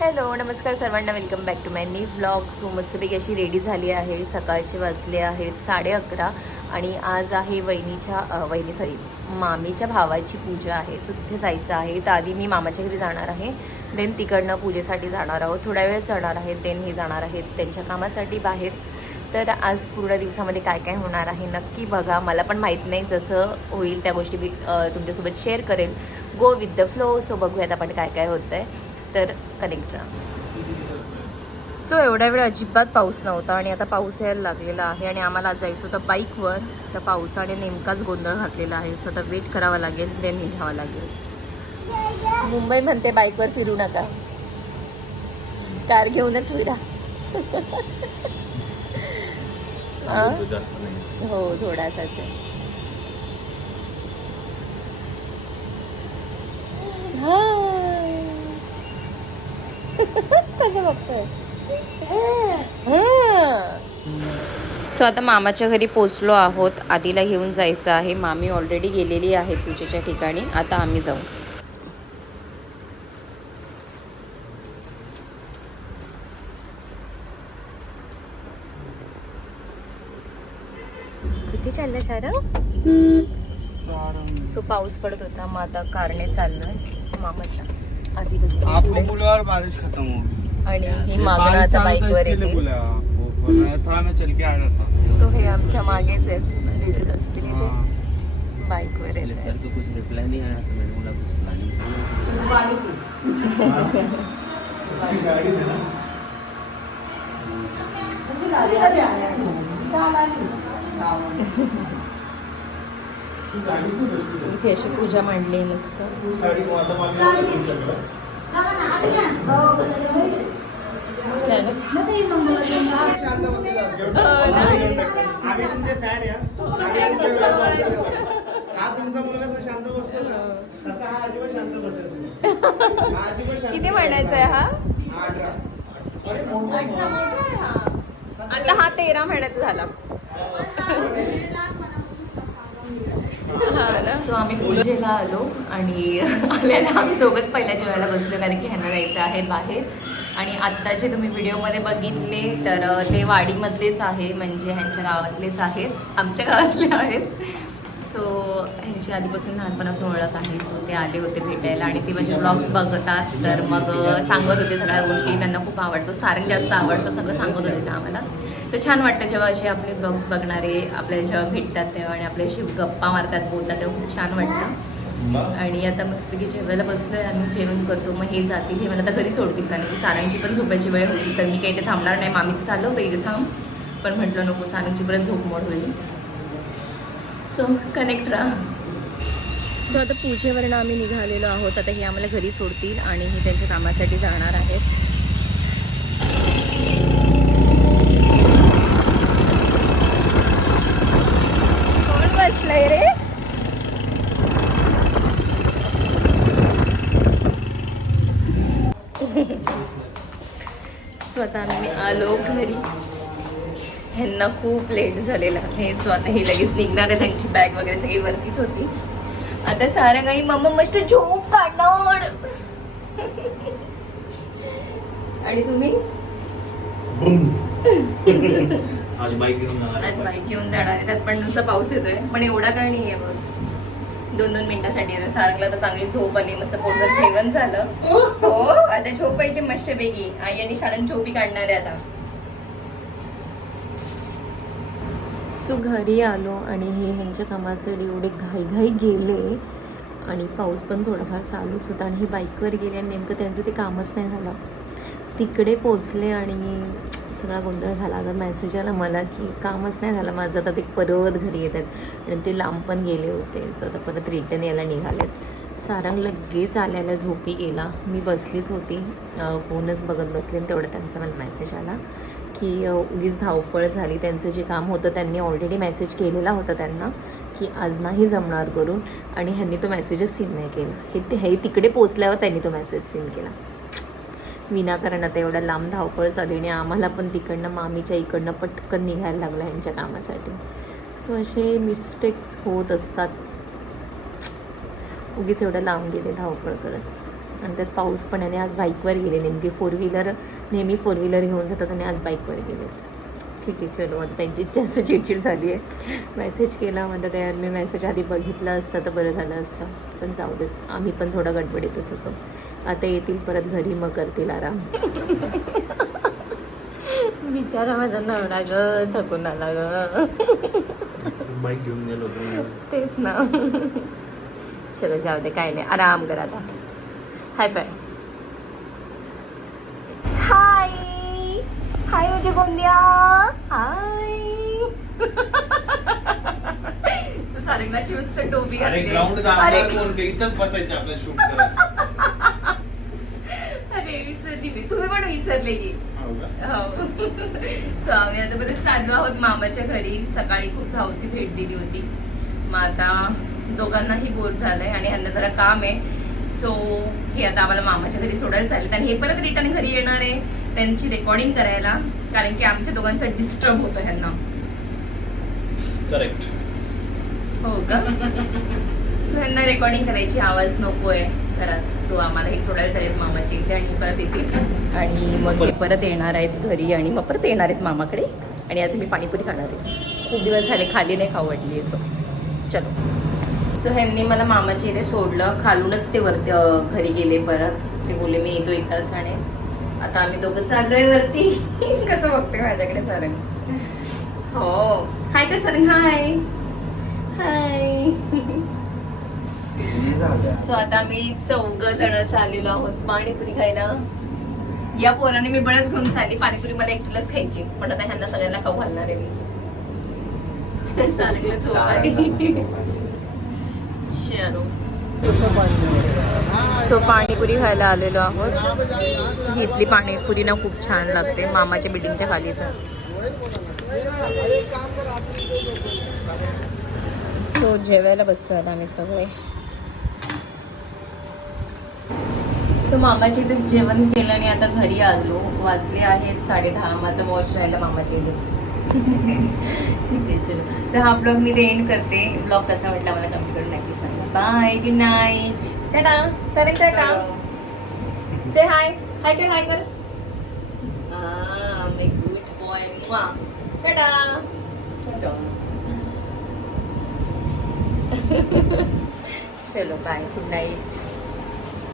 Hello नमस्कार सर्वांना. Welcome back to माय नी ब्लॉग सो मस्तपैकी अशी रेडी झाली आहे. सकाळचे वाजले आहेत साडे अकरा आणि आज आहे वहिनीच्या वहिनी सॉरी मामीच्या भावाची पूजा आहे. सो तिथे जायचं आहे. तर आधी मी मामाच्या घरी जाणार आहे. देन तिकडनं पूजेसाठी जाणार आहोत. थोड्या वेळ जाणार आहेत देन हे जाणार आहेत त्यांच्या कामासाठी बाहेर. तर आज पूर्ण दिवसामध्ये काय काय होणार आहे नक्की बघा. मला पण माहीत नाही जसं होईल त्या गोष्टी मी तुमच्यासोबत शेअर करेल. Go with the flow so बघूयात आपण काय काय होतं आहे तर कनेक्ट राहा. सो एवढ्या वेळ अजिबात पाऊस नव्हता आणि आता पाऊस यायला लागलेला आहे आणि आम्हाला आज जायचं होतं बाईकवर तर पावसाने नेमकाच गोंधळ घातलेला आहे. सो आता वेट करावा लागेल देन निघावं लागेल. मुंबई म्हणते बाईकवर फिरू नका. कार घेऊनच फिरा. हो थोडासाच आहे. कसं बघतोय सो आता मामाच्या घरी पोचलो आहोत. आधीला घेऊन जायचं आहे. मामी ऑलरेडी गेलेली आहे पूजेच्या ठिकाणी. आता आम्ही जाऊ. किती चाललं शारंग सो पाऊस पडत होता. मग आता कारणे चाललोय मामाच्या. आधी बसते आपको पुढे. बुलवार बारिश खत्म होगी आणि ही मागणं आता बाईकवर येते बुलाया आपको, वरना था मैं चल के आ जाता सो हे आमच्या मागेच आहेत दिसत असतील इथे हाँ। बाईकवर पहले येत सर को कुछ रिप्लाई नहीं आया तो मैंने बोला कुछ प्लानिंग इथे अशी पूजा मांडली आहे मस्त किती म्हणायचा आहे हा? हा, अठरा. अरे, मोठा. आता हा तेरा महिन्याचा झाला. सो आम्ही पूजेला आलो आणि आल्याला आम्ही दोघंच पहिल्या जेवायला बसलो कारण की ह्यांना जायचं आहे बाहेर. आणि आत्ताचे तुम्ही व्हिडिओमध्ये बघितले तर ते वाडीमधलेच आहे म्हणजे ह्यांच्या गावातलेच आहेत आमच्या गावातले आहेत. सो ह्यांची आधीपासून लहानपणापासून ओळख आहे सो ते आले होते भेटायला आणि ते माझे ब्लॉग्स बघतात. तर मग सांगत होते सगळ्या गोष्टी त्यांना खूप आवडतो सारंग जास्त आवडतो सगळं सांगत होते ते आम्हाला. तर छान वाटतं जेव्हा असे आपले ब्लॉग्स बघणारे आपल्याला जेव्हा भेटतात तेव्हा आणि आपल्याशी गप्पा मारतात बोलतात तेव्हा खूप छान वाटतं. आणि आता मस्तपैकी जेवायला बसलोय आम्ही जेवण करतो. मग हे जातील हे मला आता घरी सोडतील कारण की सारंगची पण झोपायची वेळ होईल तर मी काही इथे थांबणार नाही. मामीचं चाललं होतं इथे थांब. पण म्हटलं नको सारंगची परत झोपमोड होईल. सो कनेक्ट राहा. सो आता पूजेवरनं आम्ही निघालेलो आहोत. आता हे आम्हाला घरी सोडतील आणि हे त्यांच्या कामासाठी जाणार आहेत. स्वतः आम्ही आलो घरी. ह्यांना खूप लेट झालेला. ही लगेच निघणार आहे. त्यांची बॅग वगैरे सगळी वरतीच होती. आता सारंग आणि मम्मा मस्त झोप काढणार. आणि तुम्ही? आज बाईक घेऊन जाणार आज बाईक घेऊन जाणार आहे. त्यात पण नुसतं पाऊस येतोय. पण एवढा काय नाही आहे बस. दोन दोन मिनिटासाठी येतो सारंगला तर चांगली झोप आली मस्त पोटभर जेवण झालं. हो आता झोप पाहिजे मस्त बेगी आई आणि शाळेत झोपी काढणार आहे आता. सो घरी आलो आणि हे ह्यांच्या कामासाठी एवढे घाईघाई गेले आणि पाऊस पण थोडाफार चालूच होता आणि हे बाईकवर गेले आणि नेमकं त्यांचं ते कामच नाही झालं. तिकडे पोचले आणि सगळा गोंधळ झाला. तर मेसेज आला मला की कामच नाही झालं माझं. आता ते परत घरी येत आहेत आणि ते लांब पण गेले होते. सो आता परत रिटर्न यायला निघालेत. सारंग लगेच आल्याला झोपी गेला. मी बसलीच होती. फोनच बघत बसले तेवढं त्यांचा मला मेसेज आला की उगीच धावपळ झाली. त्यांचं जे काम होतं त्यांनी ऑलरेडी मेसेज केलेला होता त्यांना की आज नाही जमणार करून आणि ह्यांनी तो मेसेजच सीन नाही केला. हे ते हे तिकडे पोचल्यावर त्यांनी तो मेसेज सीन केला. विनाकारण आता एवढा लांब धावपळ झाली आणि आम्हाला पण तिकडनं मामीच्या इकडनं पटकन निघायला लागलं यांच्या कामासाठी. सो असे मिस्टेक्स होत असतात. उगीच एवढं लांब गेले धावपळ करत. आणि त्यात पाऊस पण आहे आणि आज बाईकवर गेले नेमके. फोर व्हीलर नेहमी फोर व्हीलर घेऊन जातात आणि आज बाईकवर गेलेत. ठीक आहे चलो आता त्यांची जास्त चिडचिड झाली आहे. मेसेज केला म्हणतात यार मी मेसेज आधी बघितला असता तर बरं झालं असतं. पण जाऊ देत. आम्ही पण थोडं गडबडीतच होतो. आता येतील परत घरी मग करतील आराम. बिचारा माझा नवरा ग थकून आला ग. बाईक घेऊन गेलो तेच ना. चलो जाऊ दे काय नाही. आराम कर आता. हाय फाय हाय. हाय म्हणजे गोंदिया. हाय. तू सारंगा शिवच टोपी अरे. ग्राउंड इथंच बसायचे आपल्या शूट करत अरे विसरली मी तुम्ही पण विसरले की. हो का? हो. सो आम्ही आता परत चाललो आहोत मामाच्या घरी. सकाळी खूप धावती भेट दिली होती. मग आता दोघांनाही बोर झालंय आणि ह्यांना जरा काम आहे. सो हे आता आम्हाला मामाच्या घरी सोडायला चालेल आणि हे परत रिटर्न घरी येणार आहे त्यांची रेकॉर्डिंग करायला. कारण की आमच्या दोघांचा डिस्टर्ब होतो ह्यांना. करेक्ट हो का? सो ह्यांना रेकॉर्डिंग करायची आवाज नको आहे घरात सो आम्हाला हे सोडायला चालेल मामाची इथे आणि परत येतील आणि मग ते परत येणार आहेत घरी आणि मग परत येणार आहेत मामाकडे. आणि आज मी पाणीपुरी खाणार आहे. खूप दिवस झाले खाली नाही खाऊ वाटली सो चलो. सो ह्यांनी मला मामाच्या इथे सोडलं. खालूनच ते वरती घरी गेले परत. ते बोलले मी येतो एक तासाने. आता आम्ही दोघं चाललोय वरती. कसं बघते माझ्याकडे सरंग हो. हाय का सरंग हाय हाय सो आता आम्ही चौघ जण चाललेलो आहोत पाणीपुरी खायला. या पोराने मी बळच घेऊन चालली पाणीपुरी मला एकटीलाच खायची. पण आता ह्यांना सगळ्यांना खाऊ घालणार आहे मी. आली. चलो. सो पाणीपुरी खायला आलेलो आहोत. इथली पाणीपुरी ना खूप छान लागते. मामाच्या बिल्डिंगच्या खालीच. सो जेवायला बसलो आता आम्ही सगळे. सो मामाच्या इथेच जेवण केलं आणि आता घरी आलो. वाजले आहेत साडे दहा माझं वॉच राहिलं मामाच्या इथेच. ठीक आहे चलो. तर हा ब्लॉग मी ते एंड करते. ब्लॉग कसा वाटला मला कमेंट करून नक्की सांगा. Bye good night tata sir tata से हाय हाय कर हाय कर मी गुड बॉय टाटा चलो बाय गुड नाईट